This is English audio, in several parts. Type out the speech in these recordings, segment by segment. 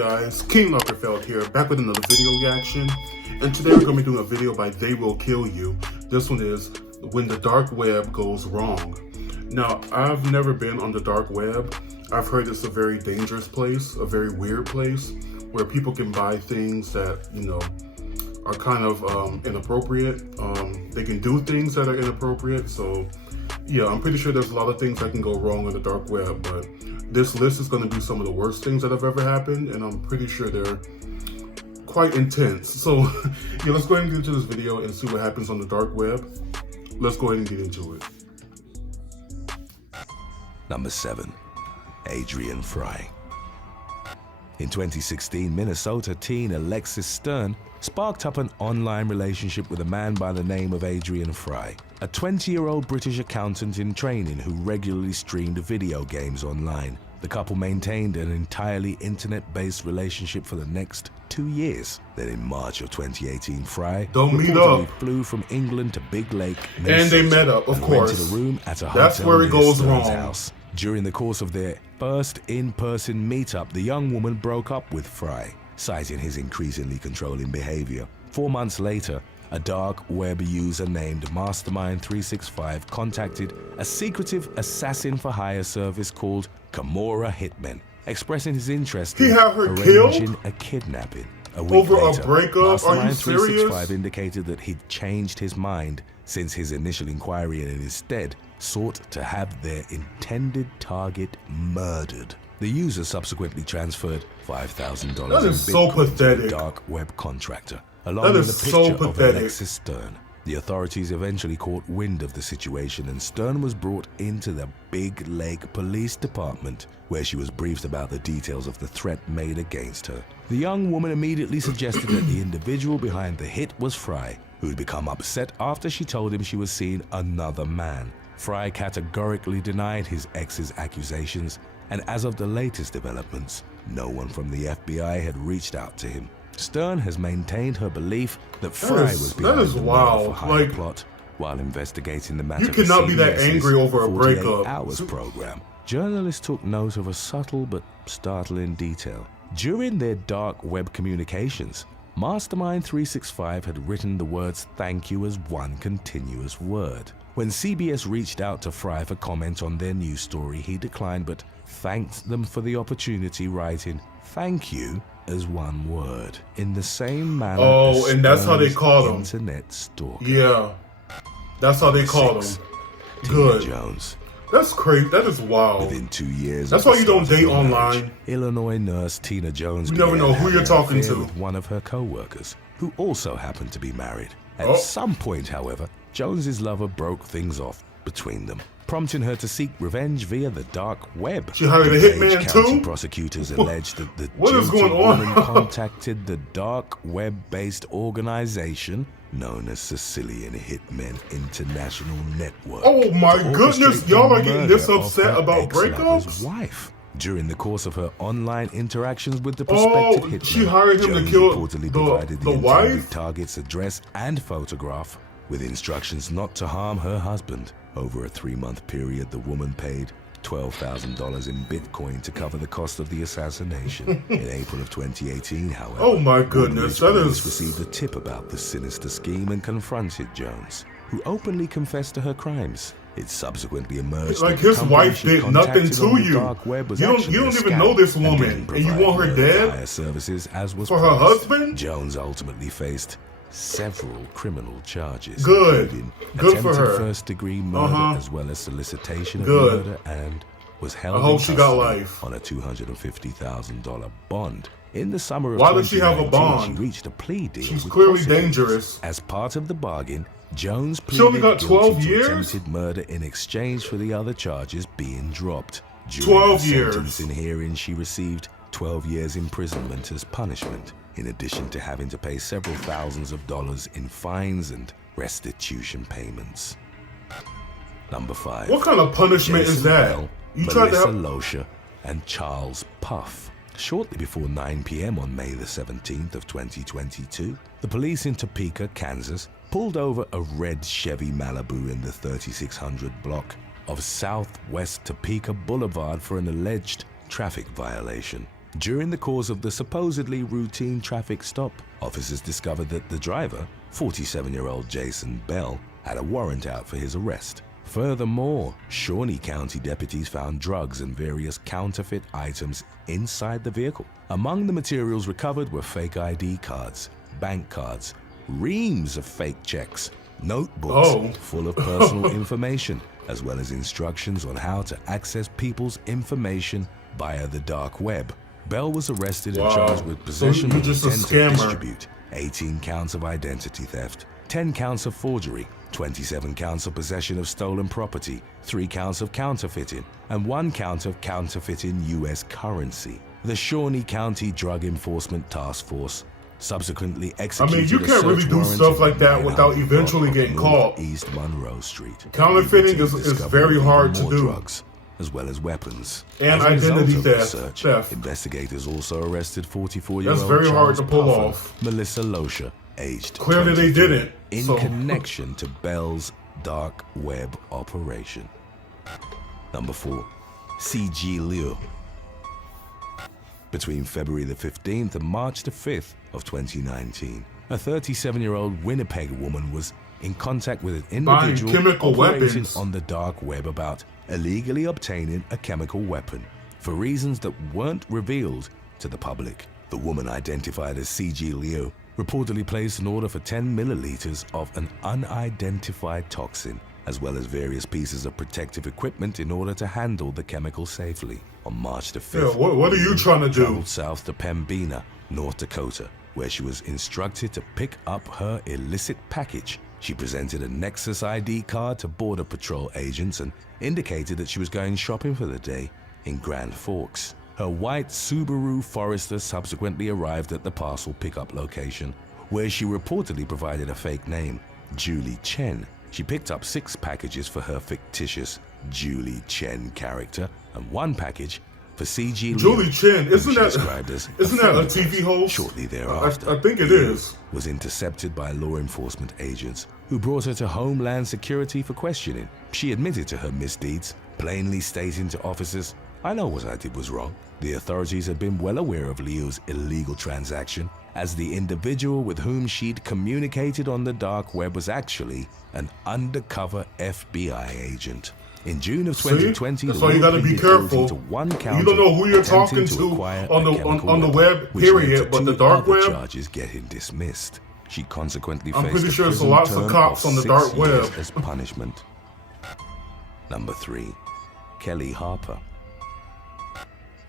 guys? King Lagerfeld here, back with another video reaction. And today we're going to be doing a video by They Will Kill You. This one is When the Dark Web Goes Wrong. Now, I've never been on the dark web. I've heard it's a very dangerous place, a very weird place, where people can buy things that, are kind of inappropriate. They can do things that are inappropriate. So, yeah, I'm pretty sure there's a lot of things that can go wrong on the dark web, but this list is going to be some of the worst things that have ever happened, and I'm pretty sure they're quite intense. So, yeah, let's go ahead and get into this video and see what happens on the dark web. Let's go ahead and get into it. Number 7. Adrian Fry. In 2016, Minnesota teen Alexis Stern sparked up an online relationship with a man by the name of Adrian Fry, a 20-year-old British accountant in training who regularly streamed video games online. The couple maintained an entirely internet-based relationship for the next 2 years. Then in March of 2018, Fry reportedly flew from England to Big Lake, Minnesota, and they met up, of course. Rented a room at a That's hotel where it goes Stern's wrong. house. During the course of their first in-person meetup, the young woman broke up with Fry, citing his increasingly controlling behavior. 4 months later, a dark web user named Mastermind365 contacted a secretive assassin-for-hire service called Camorra Hitmen, expressing his interest in arranging a kidnapping. A week over later, a breakup? Are you serious? Mastermind365 indicated that he'd changed his mind since his initial inquiry and instead sought to have their intended target murdered. The user subsequently transferred $5,000 in Bitcoin to the dark web contractor, along with a picture of Alexis Stern. The authorities eventually caught wind of the situation, and Stern was brought into the Big Lake Police Department, where she was briefed about the details of the threat made against her. The young woman immediately suggested that the individual behind the hit was Fry, who had become upset after she told him she was seeing another man. Fry categorically denied his ex's accusations, and as of the latest developments, no one from the FBI had reached out to him. Stern has maintained her belief that Fry was behind the murder-for-hire plot while investigating the matter. You cannot be that angry over a breakup. Hours program. Journalists took note of a subtle but startling detail. During their dark web communications, Mastermind365 had written the words "thank you" as one continuous word. When CBS reached out to Fry for comment on their news story, he declined but thanked them for the opportunity, writing "thank you" as one word, in the same manner. Oh, and that's how they call them. Internet stalker. Yeah, that's how they call them. Good. Jones. That's crazy. That is wild. Within 2 years. That's why you don't date online. Illinois nurse Tina Jones. You never know who you're talking to. With one of her co-workers, who also happened to be married. At some point, however, Jones's lover broke things off between them, prompting her to seek revenge via the dark web. She hired a hitman County too? prosecutors alleged that the woman contacted the dark web-based organization known as Sicilian Hitmen International Network. Oh my goodness, y'all are getting this upset about breakups? Wife. During the course of her online interactions with the prospective hitman, she hired him to kill reportedly provided the wife? intended target's address and photograph, with instructions not to harm her husband. Over a 3-month period, the woman paid $12,000 in Bitcoin to cover the cost of the assassination. In April of 2018, however, oh my goodness, police received a tip about the sinister scheme and confronted Jones, who openly confessed to her crimes. It subsequently emerged like his wife did nothing to you. You don't even know this woman, and you want her dead services as was for her husband? Jones ultimately faced several criminal charges. Good for her. First-degree murder as well as solicitation of murder, and was held in custody on a $250,000 bond. In the summer of 2019, does she have a bond? She reached a plea deal. She's with clearly dangerous. As part of the bargain, Jones pleaded guilty to attempted murder in exchange for the other charges being dropped. During her sentencing hearing, she received 12 years imprisonment as punishment, in addition to having to pay several thousands of dollars in fines and restitution payments. Number 5. What kind of punishment is that? You tried to Losher and Charles Puff. Shortly before 9 p.m. on May the 17th of 2022, the police in Topeka, Kansas, pulled over a red Chevy Malibu in the 3600 block of Southwest Topeka Boulevard for an alleged traffic violation. During the course of the supposedly routine traffic stop, officers discovered that the driver, 47-year-old Jason Bell, had a warrant out for his arrest. Furthermore, Shawnee County deputies found drugs and various counterfeit items inside the vehicle. Among the materials recovered were fake ID cards, bank cards, reams of fake checks, notebooks full of personal information, as well as instructions on how to access people's information via the dark web. Bell was arrested and charged with possession with intent to distribute, 18 counts of identity theft, 10 counts of forgery, 27 counts of possession of stolen property, 3 counts of counterfeiting, and 1 count of counterfeiting U.S. currency. The Shawnee County Drug Enforcement Task Force subsequently executed you can't really do stuff like that without eventually getting caught. East Monroe Street. Counterfeiting is very hard to do. Drugs, as well as weapons. And identity theft. Investigators also arrested 44-year-old That's very hard to pull off. Melissa Loescher, aged Clearly they didn't. In connection to Bell's dark web operation. Number 4. C.G. Liu. Between February the 15th and March the 5th of 2019, a 37-year-old Winnipeg woman was in contact with an individual operating on the dark web about illegally obtaining a chemical weapon for reasons that weren't revealed to the public. The woman, identified as C.G. Liu, reportedly placed an order for 10 milliliters of an unidentified toxin, as well as various pieces of protective equipment in order to handle the chemical safely. On March the 5th, what are you trying to do? Traveled south to Pembina, North Dakota, where she was instructed to pick up her illicit package. She presented a Nexus ID card to Border Patrol agents and indicated that she was going shopping for the day in Grand Forks. Her white Subaru Forester subsequently arrived at the parcel pickup location, where she reportedly provided a fake name, Julie Chen. She picked up 6 packages for her fictitious Julie Chen character and 1 package for C.G. Julie Chen, isn't that a TV host? Shortly thereafter, I think it is. Was intercepted by law enforcement agents who brought her to Homeland Security for questioning. She admitted to her misdeeds, plainly stating to officers, "I know what I did was wrong." The authorities had been well aware of Liu's illegal transaction, as the individual with whom she'd communicated on the dark web was actually an undercover FBI agent. In June of 2020, that's why you gotta be careful. You don't know who you're talking to on the web, period, but the dark web, charges getting dismissed. She consequently faced I'm pretty sure there's lots of cops on the dark web as punishment. Number 3. Kelly Harper.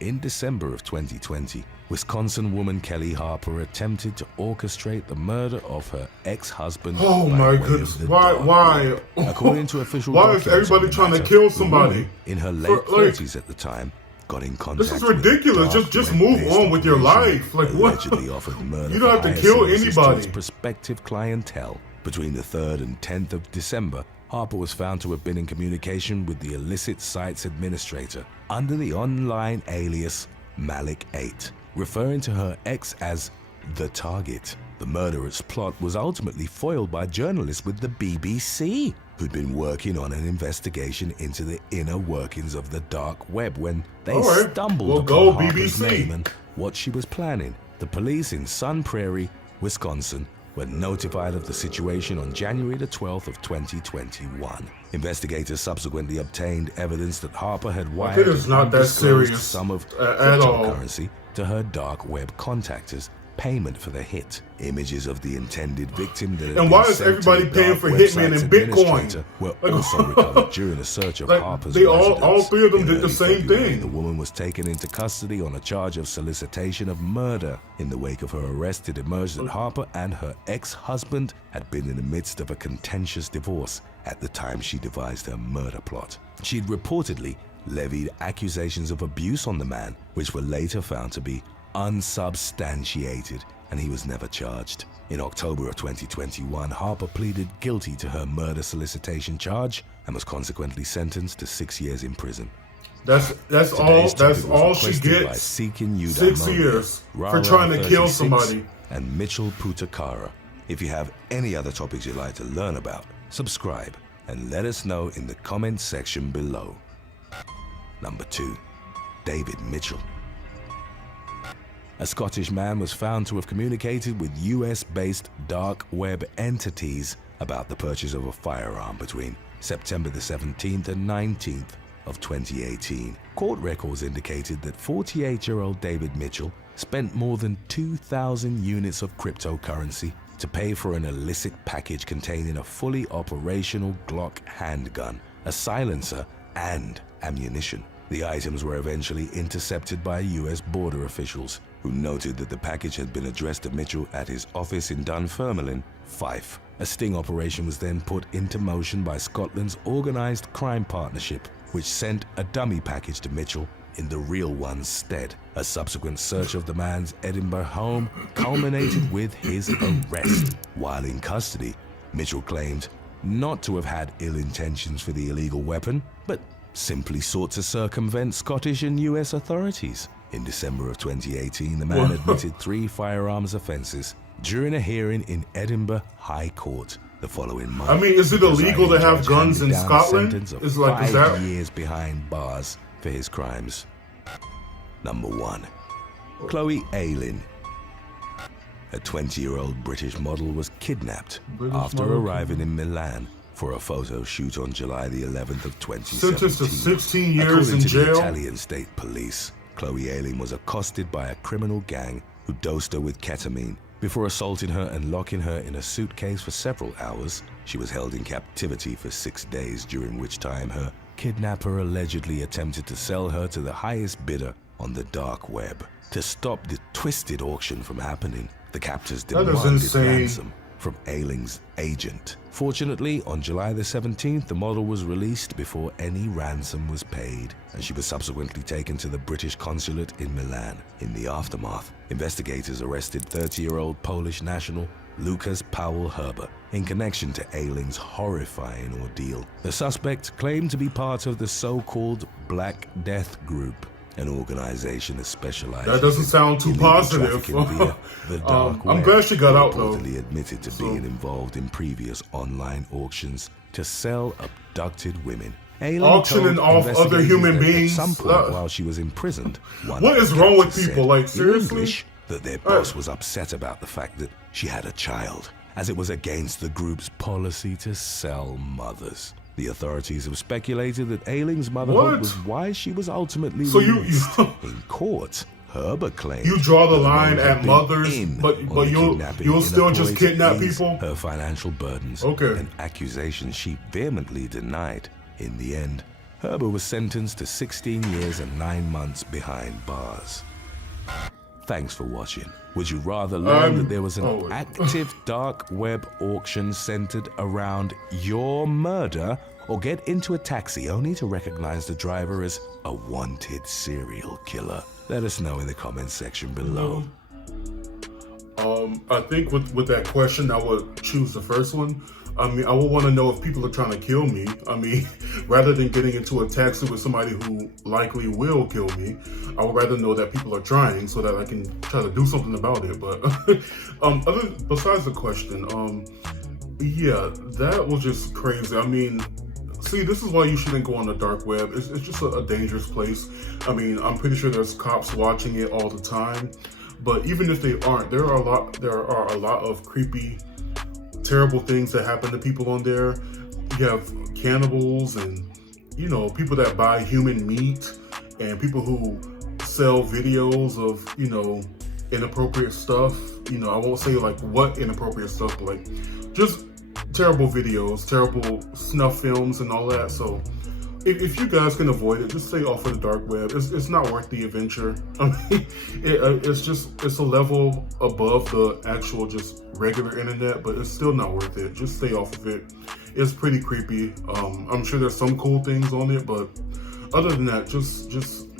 In December of 2020, Wisconsin woman Kelly Harper attempted to orchestrate the murder of her ex-husband. Oh my goodness! Why? According to official why is everybody trying to kill somebody? In her late 30s at the time, got in contact. This is ridiculous. Just move on with your life. Like what? Offered murder you don't have to kill anybody. Prospective clientele. Between the 3rd and 10th of December, Harper was found to have been in communication with the illicit site's administrator under the online alias Malik 8, referring to her ex as the target. The murderous plot was ultimately foiled by journalists with the BBC, who'd been working on an investigation into the inner workings of the dark web when they stumbled upon Harper's name and what she was planning. The police in Sun Prairie, Wisconsin, were notified of the situation on January the 12th of 2021. Investigators subsequently obtained evidence that Harper had wired an undisclosed sum of cryptocurrency to her dark web contactors, payment for the hit. Images of the intended victim that had and why is everybody paying for hitmen in Bitcoin? Were also recovered during a search of Harper's residence. All 3 of them did the same thing. The woman was taken into custody on a charge of solicitation of murder. In the wake of her arrest, it emerged that Harper and her ex-husband had been in the midst of a contentious divorce at the time she devised her murder plot. She'd reportedly levied accusations of abuse on the man, which were later found to be unsubstantiated, and he was never charged. In October of 2021, Harper pleaded guilty to her murder solicitation charge and was consequently sentenced to 6 years in prison. That's all she gets. 6 years for trying to kill somebody. And Mitchell Putakara. If you have any other topics you'd like to learn about, subscribe and let us know in the comments section below. Number 2. David Mitchell. a Scottish man was found to have communicated with US-based dark web entities about the purchase of a firearm between September the 17th and 19th of 2018. Court records indicated that 48-year-old David Mitchell spent more than 2,000 units of cryptocurrency to pay for an illicit package containing a fully operational Glock handgun, a silencer, and ammunition. The items were eventually intercepted by US border officials, who noted that the package had been addressed to Mitchell at his office in Dunfermline, Fife. A sting operation was then put into motion by Scotland's organised crime partnership, which sent a dummy package to Mitchell in the real one's stead. A subsequent search of the man's Edinburgh home culminated with his arrest. While in custody, Mitchell claimed not to have had ill intentions for the illegal weapon, but simply sought to circumvent Scottish and US authorities. In December of 2018, the man admitted 3 firearms offences during a hearing in Edinburgh High Court the following month. I mean, is it illegal to have guns in Scotland? It's like 5 years behind bars for his crimes. Number 1. Chloe Ayling. A 20-year-old British model was kidnapped after arriving in Milan for a photo shoot on July the 11th of 2017. Sentenced to 16 years in jail. According to the Italian state police, Chloe Ayling was accosted by a criminal gang who dosed her with ketamine before assaulting her and locking her in a suitcase for several hours. She was held in captivity for 6 days, during which time her kidnapper allegedly attempted to sell her to the highest bidder on the dark web. To stop the twisted auction from happening, the captors demanded ransom from Ayling's agent. Fortunately, on July the 17th, the model was released before any ransom was paid, and she was subsequently taken to the British consulate in Milan. In the aftermath, investigators arrested 30-year-old Polish national Lucas Powell Herber in connection to Ayling's horrifying ordeal. The suspect claimed to be part of the so-called Black Death Group, an organization that specializes. That doesn't sound too positive. Via the dark web. I'm glad she got out though. Reportedly admitted to being involved in previous online auctions to sell abducted women. Auctioning off other human beings. At some point while she was imprisoned, what is wrong with people? Like, seriously? That their boss was upset about the fact that she had a child, as it was against the group's policy to sell mothers. The authorities have speculated that Ayling's motherhood was why she was ultimately released. In court, Herbert claimed you draw the line at mothers, but you'll still just kidnap people. Her financial burdens, an accusation she vehemently denied. In the end, Herbert was sentenced to 16 years and 9 months behind bars. Thanks for watching. Would you rather learn that there was an active dark web auction centered around your murder, or get into a taxi only to recognize the driver as a wanted serial killer? Let us know in the comments section below. I think with that question, I would choose the first one. I mean, I would want to know if people are trying to kill me. I mean, rather than getting into a taxi with somebody who likely will kill me, I would rather know that people are trying so that I can try to do something about it. But besides the question, yeah, that was just crazy. I mean, see, this is why you shouldn't go on the dark web. It's just a dangerous place. I mean, I'm pretty sure there's cops watching it all the time. But even if they aren't, there are a lot of creepy, terrible things that happen to people on there. You have cannibals and, you know, people that buy human meat, and people who sell videos of, you know, inappropriate stuff. You know, I won't say like what inappropriate stuff, but like just terrible videos, terrible snuff films and all that. So if you guys can avoid it, just stay off of the dark web. It's not worth the adventure. I mean, it's a level above the actual just regular internet, but it's still not worth it. Just stay off of it. It's pretty creepy. I'm sure there's some cool things on it, but other than that, just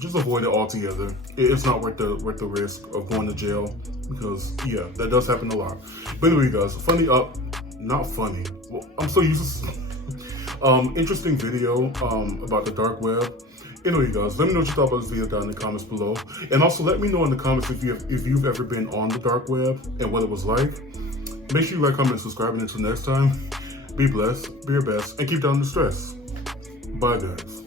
avoid it altogether. It's not worth the risk of going to jail, because yeah, that does happen a lot. But anyway, guys, not funny. Well, I'm so used to interesting video about the dark web. Anyway, guys, let me know what you thought about this video down in the comments below, and also let me know in the comments if you've ever been on the dark web and what it was like. Make sure you like, comment, and subscribe, and until next time, be blessed, be your best, and keep down the stress. Bye, guys.